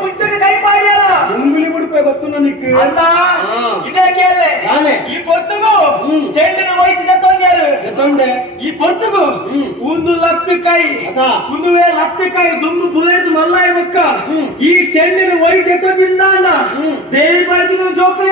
ಪುಚ್ಚಗೆ ಕೈ ಪಾಡಿಯಲ್ಲ ಉಂಗುಲಿ ಬಿಡ್ಪೆ ಗೊತ್ತು ನನಗೆ ಅಲ್ಲ ಇದೇ ಕೇಳೆ ಈ ಪೊರ್ತುಗು ಚೆಂಡಿನ ವೈದ್ಯ ತೊಂದ್ಯಾರು ತೊಂಡೆ ಈ ಪೊರ್ತುಗು ಒಂದು ಲತ್ತು ಕೈ ಒಂದು ಲತ್ತು ಕೈ ದುಂಬು ಬುಲೆದು ಮಲ್ಲ ಇವಕ್ಕ ಈ ಚೆಂಡಿನ ವೈದ್ಯ ತೊಂದಿಂದ ದೇವಿ ಬಾಯ್ದು ಜೋಕ್ರ